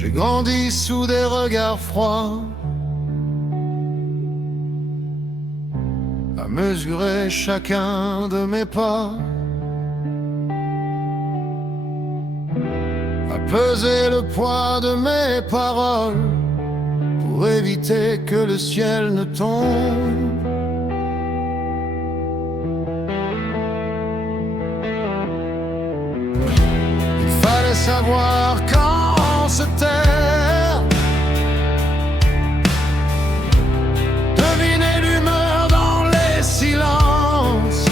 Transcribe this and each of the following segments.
J'ai grandi sous des regards froids, à mesurer chacun de mes pas, à peser le poids de mes paroles, pour éviter que le ciel ne tombe. Il fallait savoir quand se taire, deviner l'humeur dans les silences.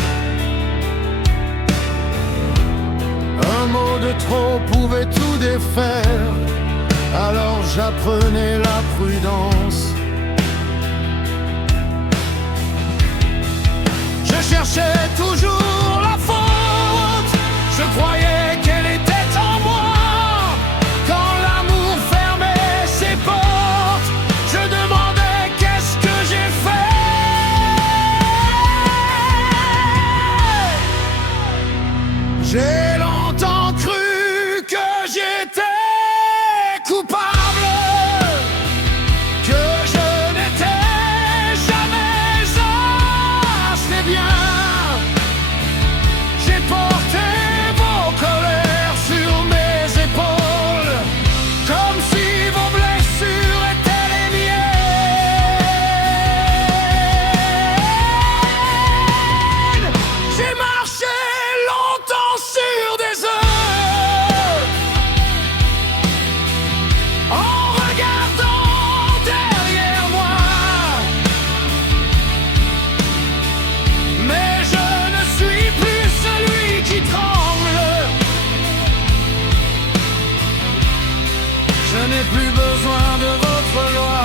Un mot de trop pouvait tout défaire, alors j'apprenais la prudence. Je cherchais toujours la faute, je croyais qu'elle était en moi. Quand l'amour fermait ses portes, je demandais qu'est-ce que j'ai fait. J'ai longtemps cru que j'étais coupable, que je n'étais jamais assez bien. J'ai porté vos colères sur mes épaules, comme si vos blessures étaient les miennes. J'ai marché longtemps sur des œufs, en regardant derrière moi, mais je ne suis plus celui qui tremble. Je n'ai plus besoin de votre loi.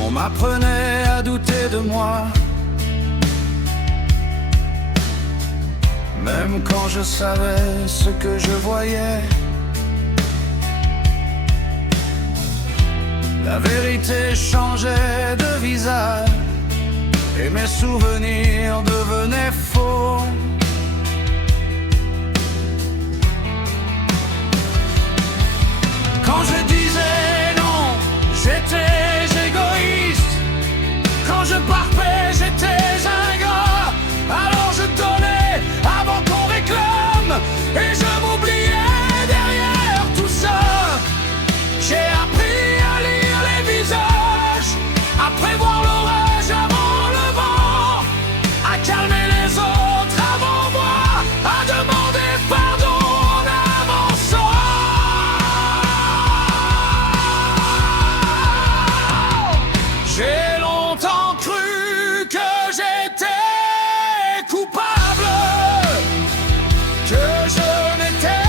On m'apprenait à douter de moi, même quand je savais ce que je voyais. La vérité changeait de visage et mes souvenirs devenaient faux. Quand je disais non, j'étais égoïste. Quand je partais, j'étais ingrat. Alors je donnais avant qu'on réclame, et je m'oubliais derrière tout ça. J'ai appris à lire les visages, à prévoir l'orage avant le vent, à calmer les autres avant moi, à demander pardon en avançant. J'ai longtemps cru que j'étais coupable, que je n'étais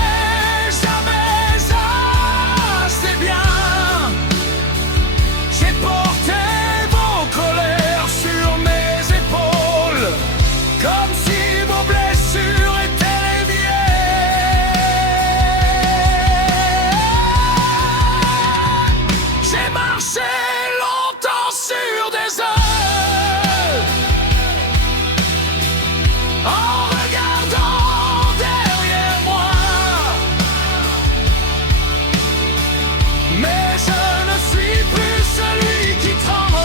jamais assez bien. J'ai porté vos colères sur mes épaules, comme si vos blessures étaient les miennes. J'ai marché longtemps sur des œufs, en regardant derrière moi, mais je ne suis plus celui qui tremble.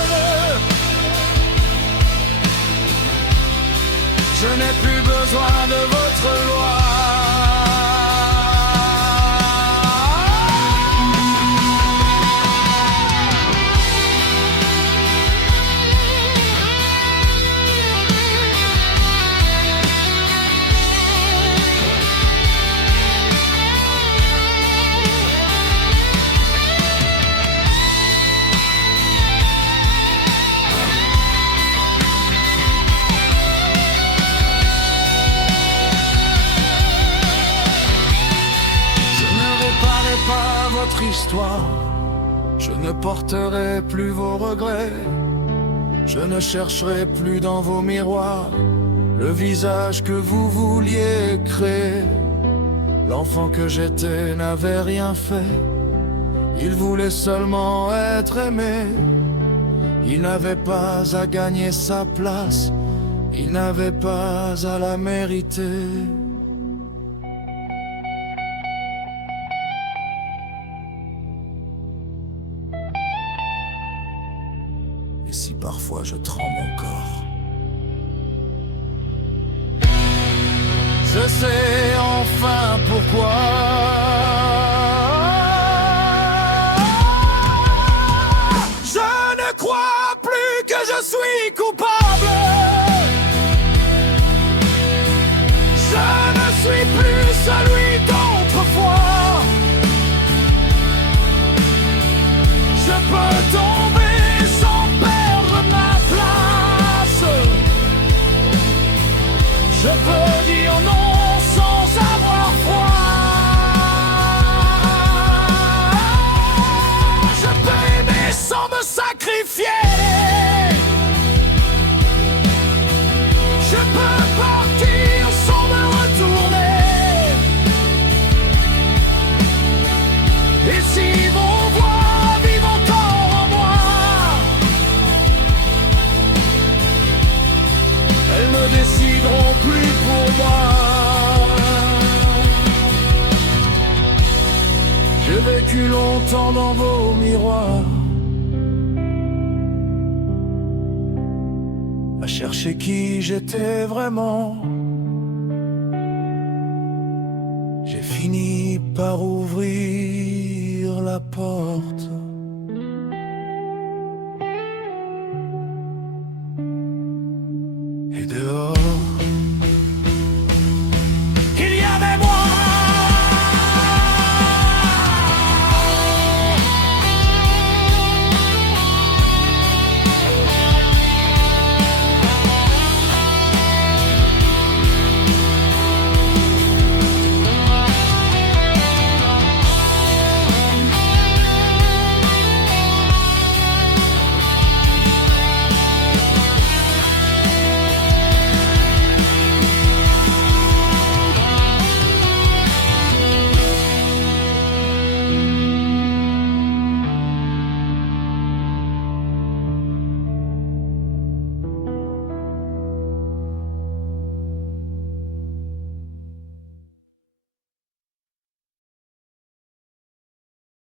Je n'ai plus besoin de votre loi. Je ne réparerai pas votre histoire, je ne porterai plus vos regrets, je ne chercherai plus dans vos miroirs le visage que vous vouliez créer. L'enfant que j'étais n'avait rien fait, il voulait seulement être aimé. Il n'avait pas à gagner sa place, il n'avait pas à la mériter. Et si parfois je tremble encore, je sais enfin pourquoi. Je ne crois plus que je suis coupable. Je ne suis plus celui d'autrefois. Je peux tomber sans perdre ma place. Je peux dire non sans avoir froid. Je peux aimer sans me sacrifier. Je peux partir sans me retourner. Et si mon voix vive encore en moi, elles ne décideront plus pour moi. J'ai vécu longtemps dans vos miroirs, à chercher qui j'étais vraiment. J'ai fini par ouvrir la porte. Et dehors,